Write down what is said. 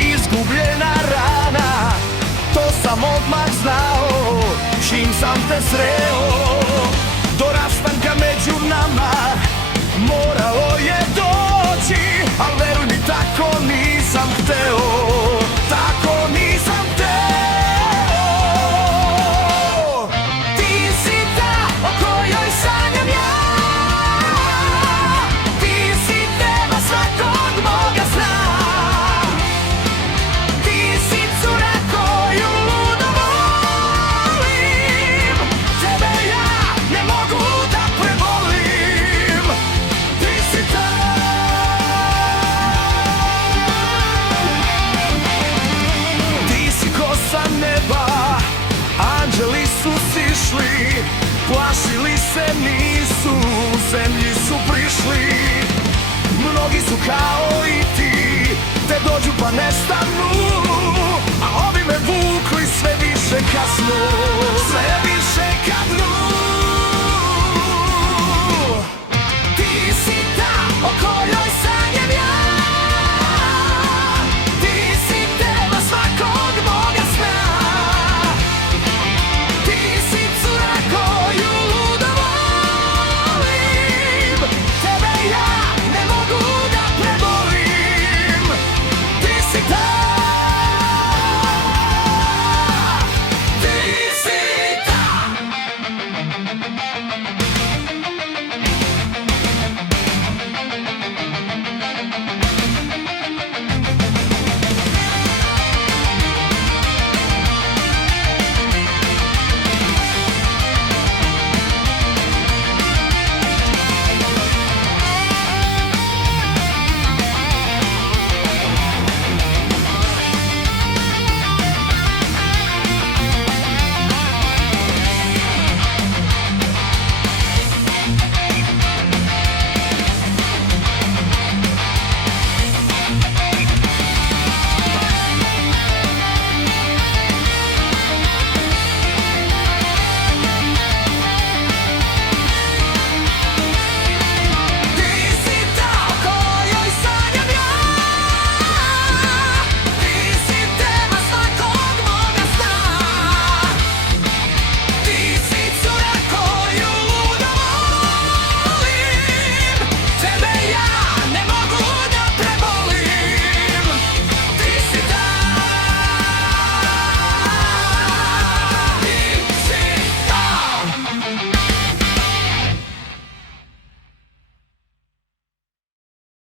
Izgubljena rana, to sam odmah znao čim sam te sreo. Do rastanka među nama moralo je doći, al veruj mi tako nisam hteo, tako nisam hteo. Ti si ta o kojoj sanjam ja, ti si tema svakog moga sna. Anđeli su sišli, plašili se nisu, u zemlji su prišli. Mnogi su kao i ti, te dođu pa nestanu, a ovi me vukli sve više ka snu, sve više ka dnu. Ti si ta o kojoj sanjam ja, ti si tema svakog moga sna.